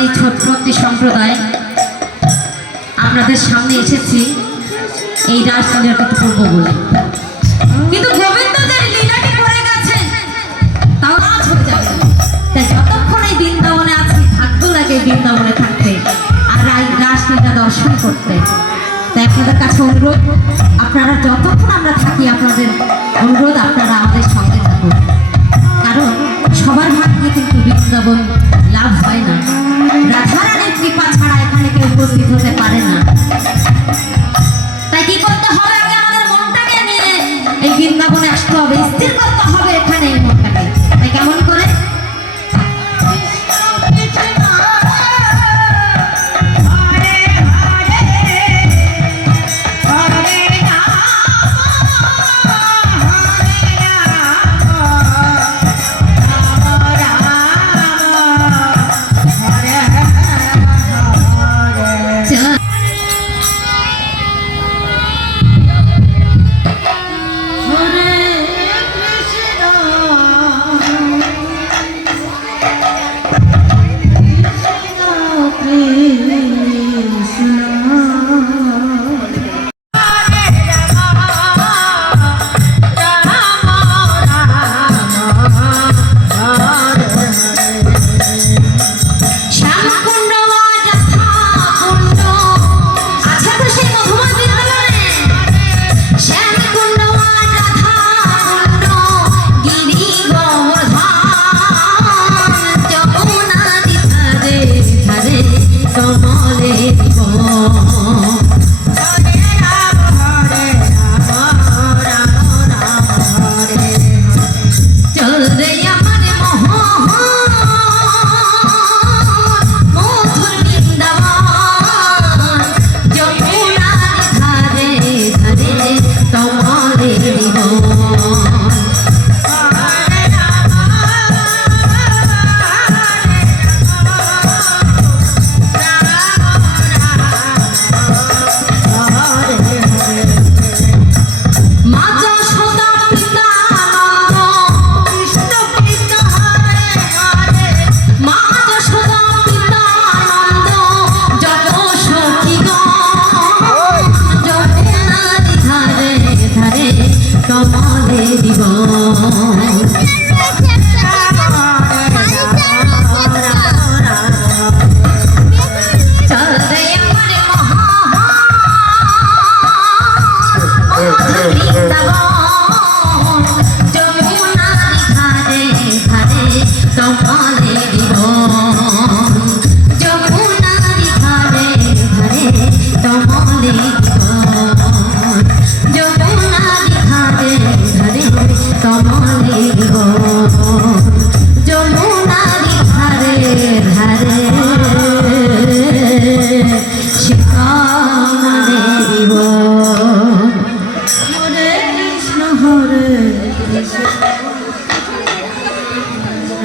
এই ছোট্ট একটি সম্প্রদায় আপনাদের সামনে এসেছি এই রাসলীলাটা করবো বলে, কিন্তু গোবিন্দ যে লীলাটি করে গেছেন তাও আজ হয়ে যাবে। তাই যতক্ষণ এই বৃন্দাবনে আছি ভাগ্য লাগে বৃন্দাবনে থাকতে আর রাসলীলা দর্শন করতে। তাই আপনাদের কাছে অনুরোধ, আপনারা যতক্ষণ আমরা থাকি আপনাদের অনুরোধ আপনারা আমাদের সঙ্গে থাকুন, কারণ সবার ভাগ্যে কিন্তু বৃন্দাবন লাভ হয় না। রাধারানীর কৃপা ছাড়া এখানে কেউ উপস্থিত হতে পারে না। তাই কি করতে হবে, আগে আমাদের মনটাকে নিয়ে এই বৃন্দাবনে আসতে হবে, স্থির করতে হবে এখানে এই মনটাকে। তাই কেমন করে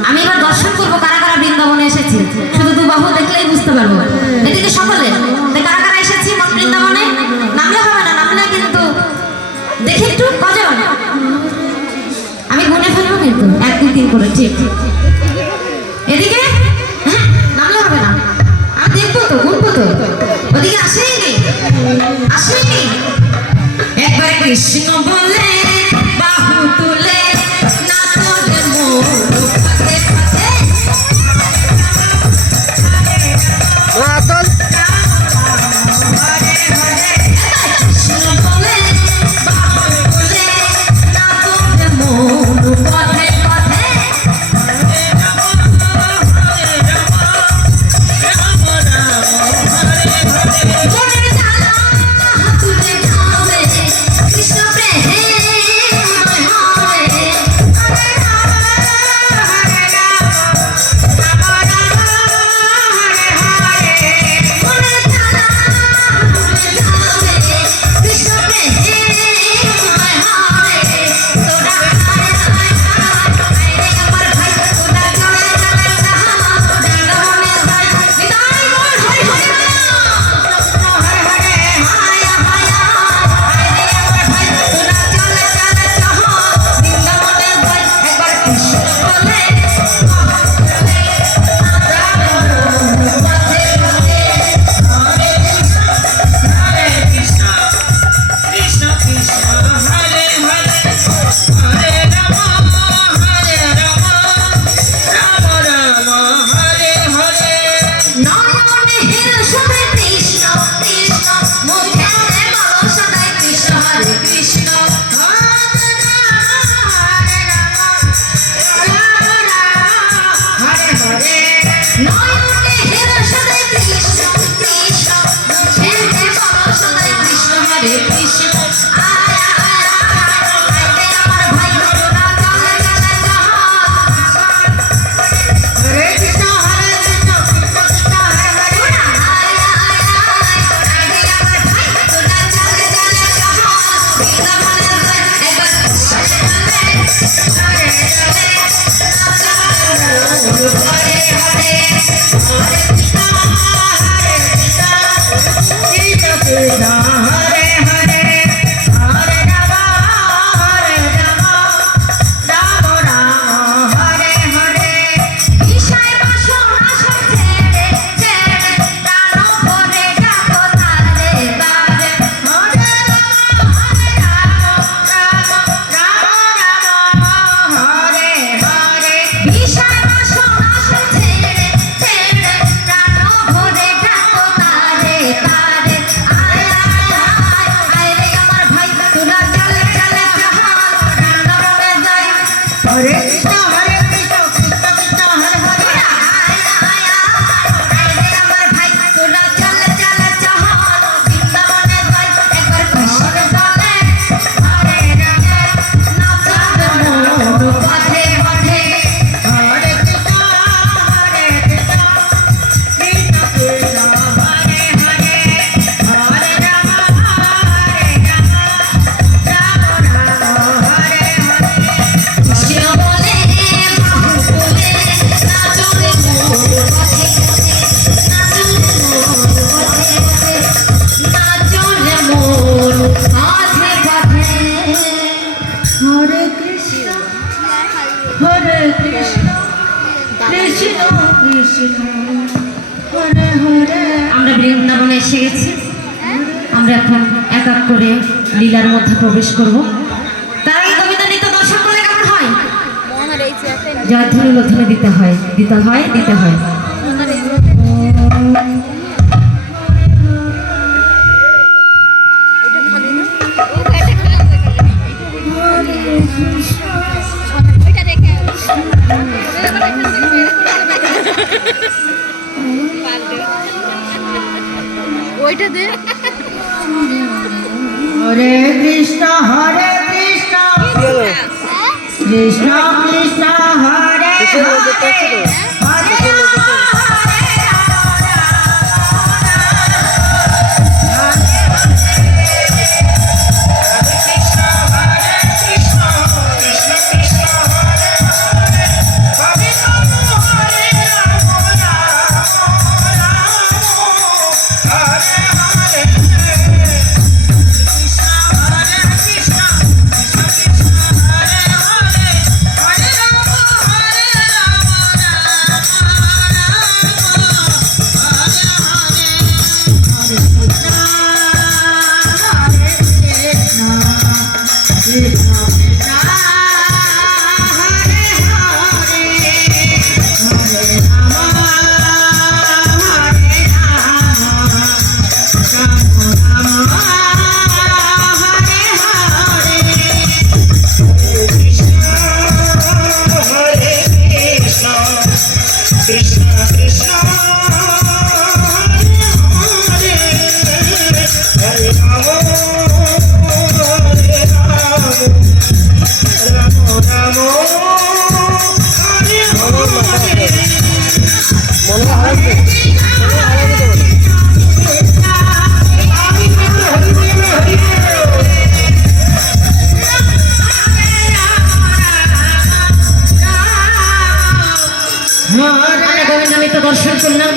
আমি এবার দর্শন করবো কারা কারা বৃন্দাবনে এসেছি। শুধু দু বাহু দেখলেই বুঝতে পারবো এদিকে সকলে কারা কারা এসেছি বৃন্দাবনে। নামলে হবে না, নামলে কিন্তু দেখি একটু কজন আমি গুনে ফেলবো কিন্তু 1 2 3 করে। ঠিক এদিকে হ্যাঁ, নামলে হবে না, আমি দেখবো তো গুনবো তো। ওদিকে আসেনি আসেনি একবার কৃষ্ণ বলে বাহু তুলে না তোলে মোর পাতে পাতে কৃষ্ণ বলে বাহু তুলে না তোলে মোর পথে পথে মনের জ্বালা তুলে যাবে কৃষ্ণ প্রেমে নয়নে হেরা সদে কৃষ্ণ কৃষ্ণ মুখে বলো সদে কৃষ্ণ হরে কৃষ্ণ আয় আয় আয় রে আমার ভাই তোরা চলে চলে যাও হরে কৃষ্ণ কৃষ্ণ কৃষ্ণ হরে হরে আয় আয় আয় রে আমার ভাই তোরা চলে চলে যাও বৃন্দাবনে যাই একবার চলে চলে হরে হরে হরে কৃষ্ণ হরে কৃষ্ণ কৃষ্ণ কৃষ্ণ হরে হরে হরে রাম রাম রাম হরে হরে বিষয় বাসনা সব ছেড়ে ছেড়ে প্রাণ ভরে ডাকো তারে বারে হরে রাম হরে হরে বিষয় বাসনা সব ছেড়ে ছেড়ে প্রাণ ভরে ডাকো তারে তারে আয় আয় আয় রে আমার ভাই তোরা চলে চলে যাও বৃন্দাবনে যাই হরে কৃষ্ণ কৃষ্ণ কৃষ্ণ হরে হরে আয় আয় আয় রে আমার ভাই তোরা চলে চলে যাও বৃন্দাবনে যাই একবার কৃষ্ণ চলে হরে রামে নাচবে মোর পথে পথে হরে কৃষ্ণ কৃষ্ণ কৃষ্ণ হরে হরে হরে রাম রাম রাম হরে হরে কৃষ্ণ বলে বাহু বলে নাচবে মোর পথে নাচবে মোর পথে পথে হরে কৃষ্ণ কৃষ্ণ কৃষ্ণ হরে হরে আমরা বৃন্দাবনে এসে গেছি আমরা এখন এক এক করে লীলার মধ্যে প্রবেশ করব তার আগে কবিতা নৃত্য দর্শন করলে কেমন হয় জয়ধ্বনি লোধ্বনি দিতে হয় দিতে হয় ওইটা দে হরে কৃষ্ণ কৃষ্ণ কৃষ্ণ হরে হরে হরে দর্শন করলাম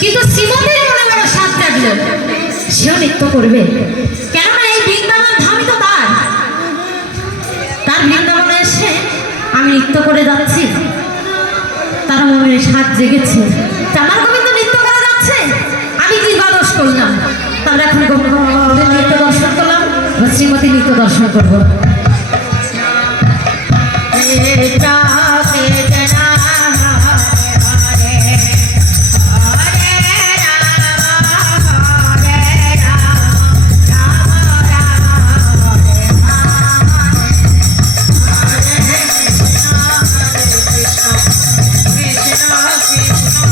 কিন্তু শ্রীমতীর মনে বড় সাথ জাগলো সেও নৃত্য করবে কেননা এই বৃন্দাবন ধামই তো তার বৃন্দাবনে এসে আমি নৃত্য করে যাচ্ছি তার মনে সাথ জেগেছে আমার গোবিন্দ নৃত্য করা যাচ্ছে আমি কি বাদস করলাম তাহলে এখন গোবিন্দের নৃত্য দর্শন করলাম শ্রীমতী নৃত্য দর্শন করবো Krishna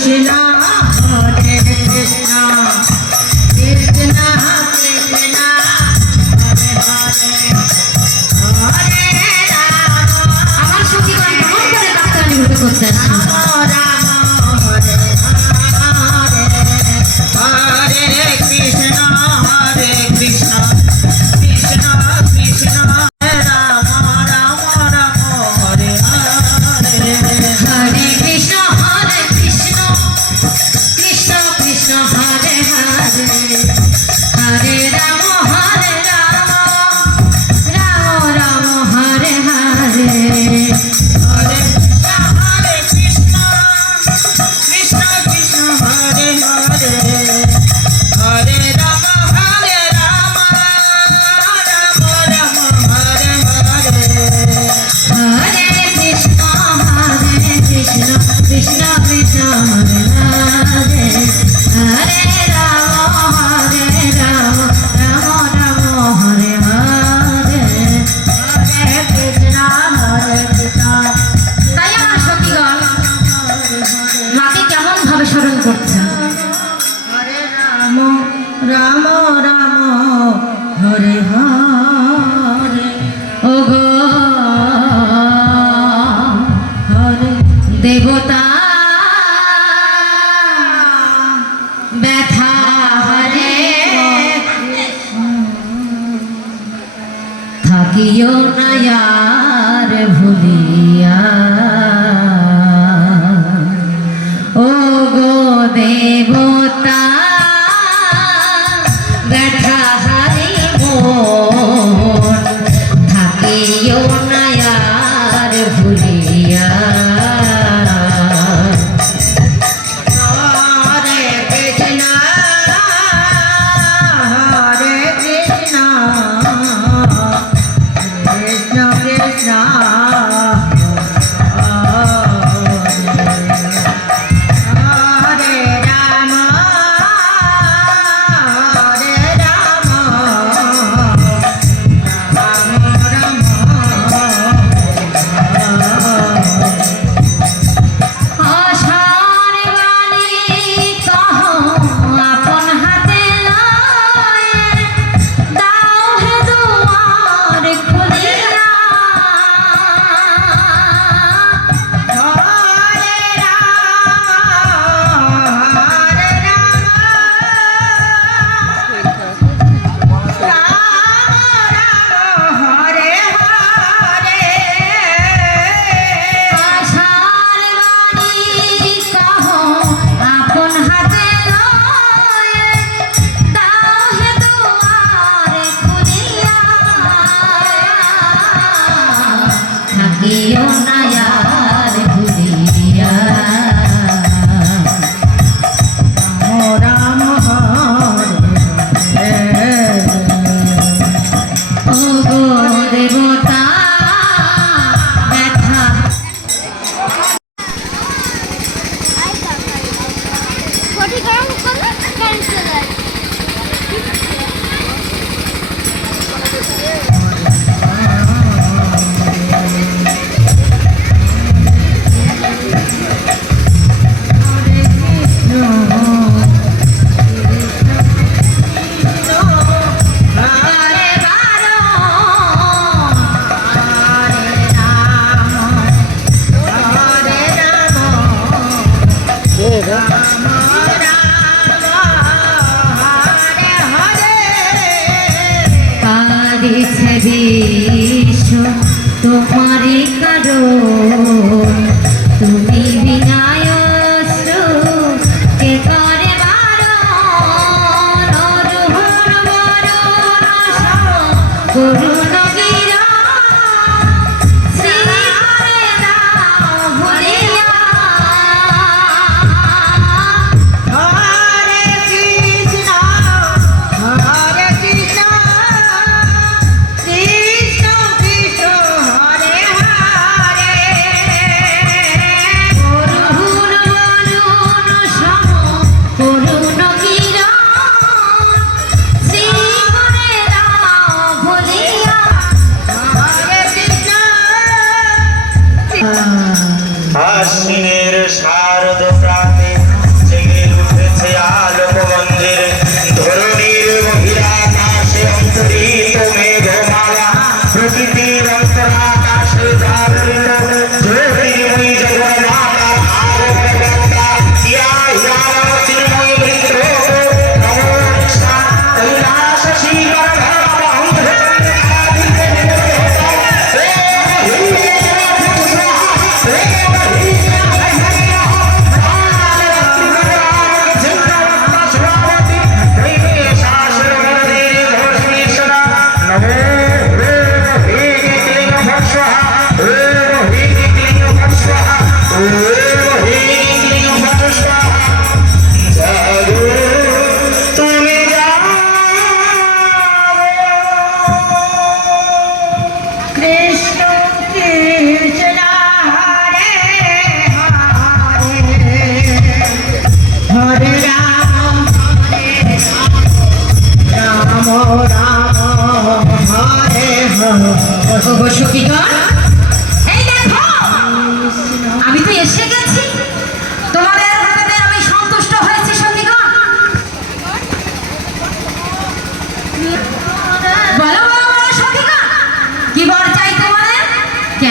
কৃষ্ণ হরে কৃষ্ণ কৃষ্ণ কৃষ্ণ হরে হরে হরে রাম আমার সখীগণ কেমন করে কাকতালি উঠে করতে আসছে রাম হরে হরে হরে কৃষ্ণ কৃষ্ণ কৃষ্ণ কৃষ্ণ হরে রাম রাম রাম হরে হরে হরে কৃষ্ণ কৃষ্ণ কৃষ্ণ হরে হরে হরে রাম রাম রাম হরে হরে হরে কৃষ্ণ কৃষ্ণ কৃষ্ণ হরে হরে হরে রাম রাম রাম হরে হরে হরে কৃষ্ণ কৃষ্ণ কৃষ্ণ হরে হরে হরে রাম রাম রাম হরে হরে হরে কৃষ্ণ তাই আমার সখীগণ মাকে কেমন ভাবে স্মরণ করছেন হরে রাম রাম রাম হরে হরে ও গো হরে দেবতা ব্যথা হরে থাকিও না আর ভুলিয়া ও গো দেবতা ব্যথা হারি মন থাকিও না আর ভুলিয়া হরে কৃষ্ণ কৃষ্ণ কৃষ্ণ হরে রাম আশার বাণী কহো আপন হাতে লয়ে, দাও হে দুয়ার খুলিয়া। হরে রাম হরে হরে আশার বাণী কহো আপন হাতে লয়ে, দাও হে দুয়ার খুলিয়া। থাকিও না আর ভুলিয়া। রাম হরে ও গো দেবতা ব্যথা বডি গরম করলে কারেন্ট চলে যায় বারে বারো কাঁদিছে বিশ্ব তোমারই কারণ, তুমি বিনায় কে করে বারণ। অরুণ বরণ করুণ গিরা শ্রী করে দাও ভুলিয়া। হরে কৃষ্ণ কৃষ্ণ কৃষ্ণ হরে হরে করুণ বরুণ সম করুণ গিরা শ্রী করে দাও ভুলিয়া। হরে কৃষ্ণ আশ্বিনের শারদ প্রাতে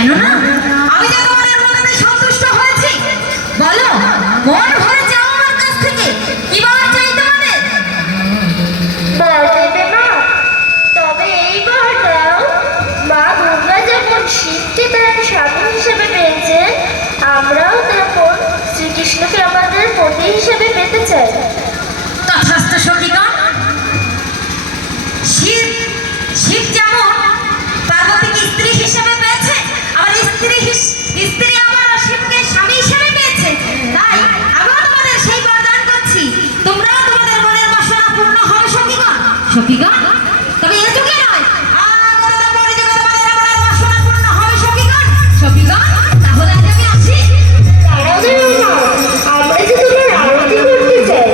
কেননা আমি যে তোমাদের মনে সন্তুষ্ট হয়েছি। বলো, মন ভরে যাও আমার কাছ থেকে, কি বার চাই তোমাদের? বর দেবে মা, তবে এই বর দাও, মা দুর্গা যেমন শিবকে তার স্বামী হিসেবে পেয়েছে, আমরাও তেমন শ্রীকৃষ্ণকে আমাদের পতি হিসেবে পেতে চাই। তথাস্ত সখীগণ। শিব শিব যেমন পার্বতীকে স্ত্রী হিসেবে পেয়েছে, আবার স্ত্রী আবার শিবকে স্বামী হিসেবে পেয়েছে, তাই আমিও তোমাদের সেই বরদান করছি, তোমরাও তোমাদের মনের বাসনা পূর্ণ হবে সখীগণ। সখীগণ, তবে এ যুগে নয়, আগত পরে যুগে তোমাদের মনের বাসনা পূর্ণ হবে সখীগণ। সখীগণ, তাহলে আজ আমি আসি। আমরা যে তোমার আরতি করতে চাই।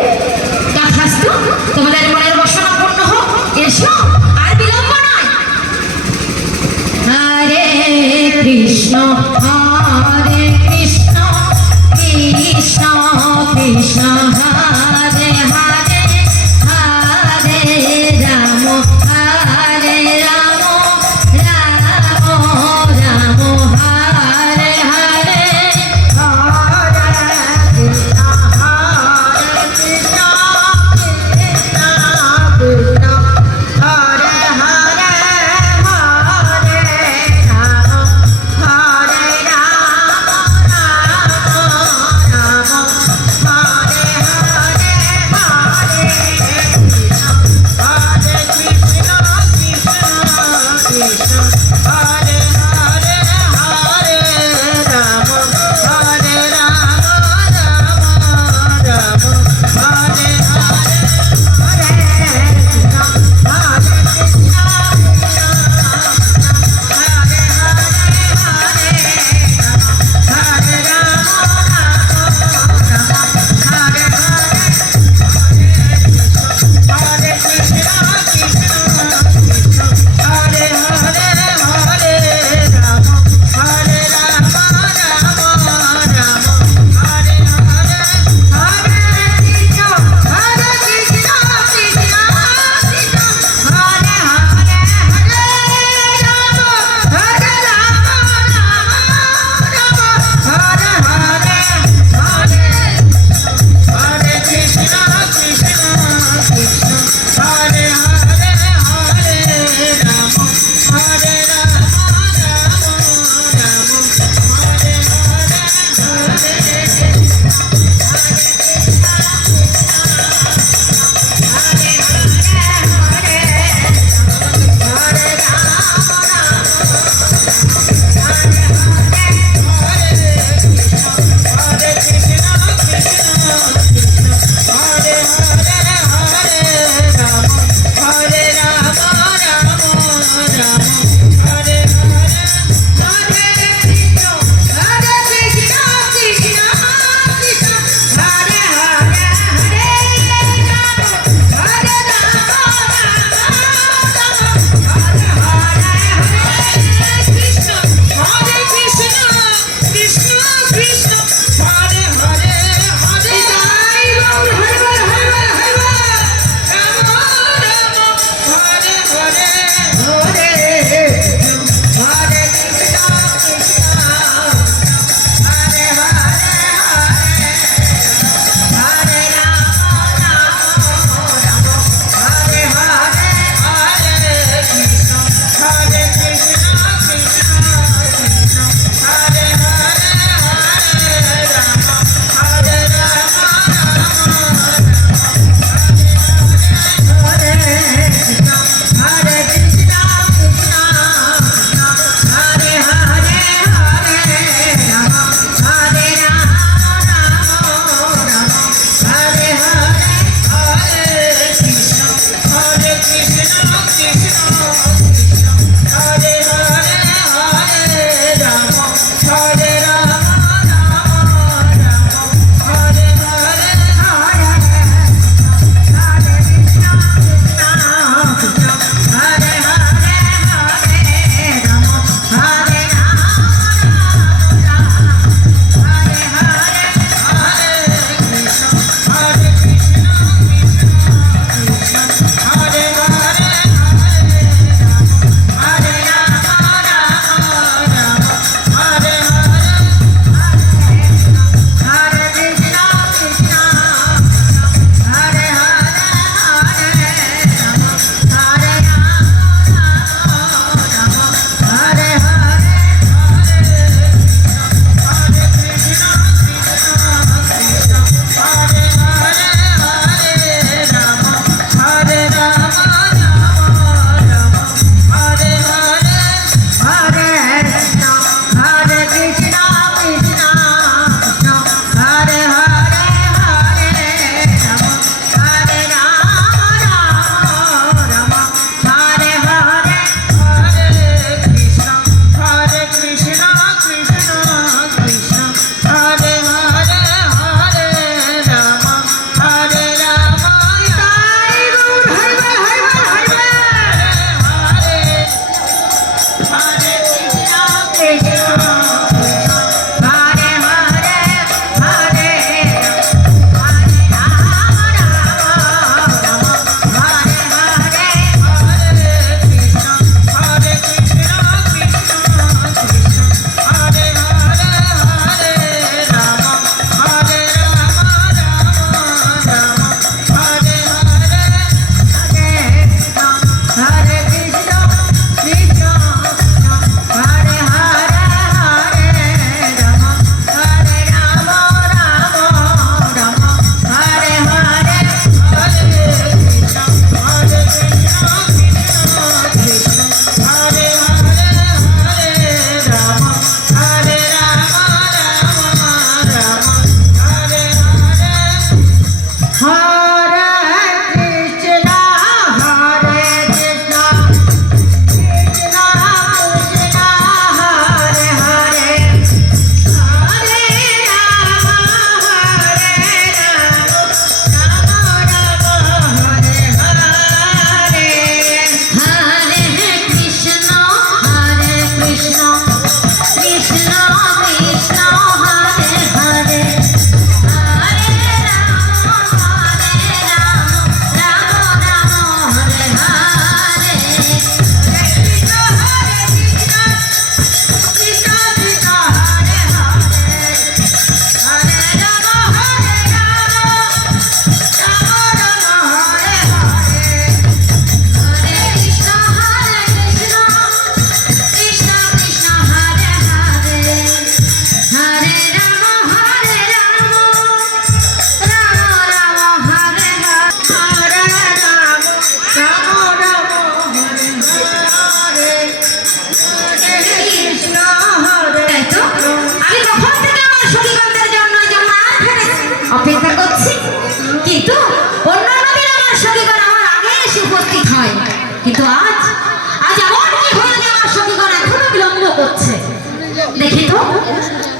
তথাস্তু, তোমাদের মনের বাসনা পূর্ণ হোক। এসো, আর বিলম্ব নয়। হরে কৃষ্ণ হরে কৃষ্ণ কৃষ্ণ কৃষ্ণ হরে হরে হরে রাম হরে রাম রাম রাম হরে হরে। Hare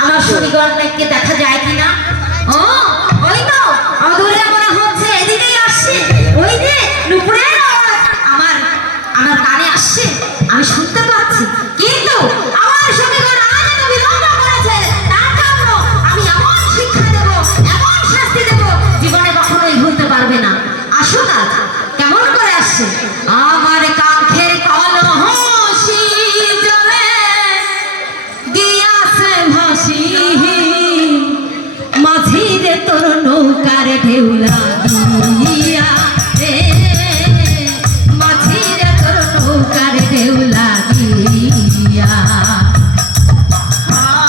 আমার শনিগণকে দেখা যায় কিনা। ও ওই তো অদূরে মনে হচ্ছে, এদিকেই আসছে। ওই যে নুপুরের আওয়াজ আমার আমার কানে আসছে, আমি শুনতে পাচ্ছি। কিন্তু আমার শনিগণ আজ এত বিলম্ব করেছে, তার জন্য আমি এমন শিক্ষা দেব, এমন শাস্তি দেব, জীবনে কখনোই ভুলতে পারবে না। আসুক আজ কেমন করে আসছে। আমার কাঙ্ক্ষের কলহ জলে দিয়াছে ভাসি, মাঝিরে তোর নৌকার ঢেউলা দিয়া রে, মাঝিরে তোর নৌকার ঢেউলা দিয়া।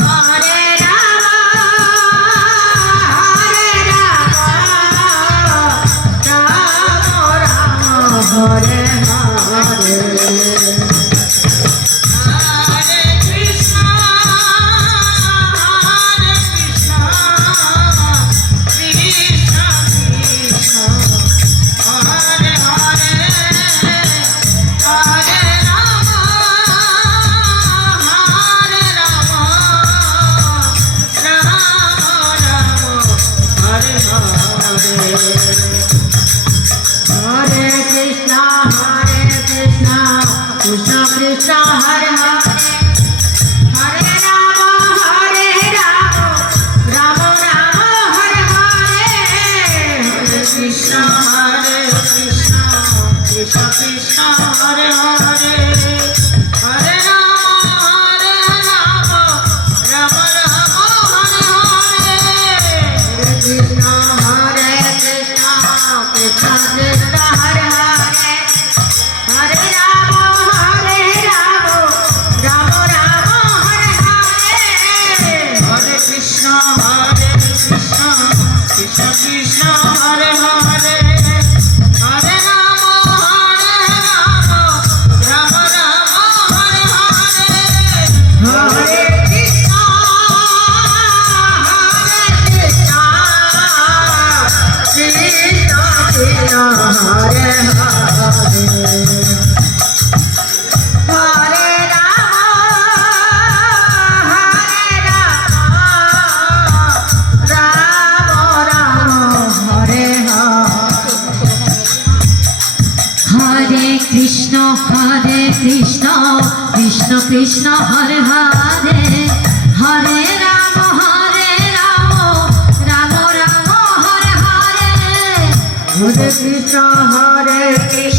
হরে রাম রাম রাম হরে হরে হরে কৃষ্ণ কৃষ্ণ কৃষ্ণ হরে হরে হরে রাম রাম রাম হরে হরে হরে কৃষ্ণ কৃষ্ণ কৃষ্ণ হরে হরে হরে রাম রাম রাম হরে হরে হরে কৃষ্ণ কৃষ্ণ কৃষ্ণ হরে হরে হরে রাম রাম রাম হরে হরে হরে কৃষ্ণ কৃষ্ণ কৃষ্ণ হরে হরে হরে রাম রাম রাম হরে হরে হরে কৃষ্ণ কৃষ্ণ কৃষ্ণ হরে হরে হরে রাম রাম রাম হরে হরে হরে কৃষ্ণ কৃষ্ণ কৃষ্ণ হরে হরে হরে রাম রাম হরে হরে কৃষ্ণ কৃষ্ণ কৃষ্ণ হরে হরে হরে রাম রাম রাম হরে হরে। হরে কৃষ্ণ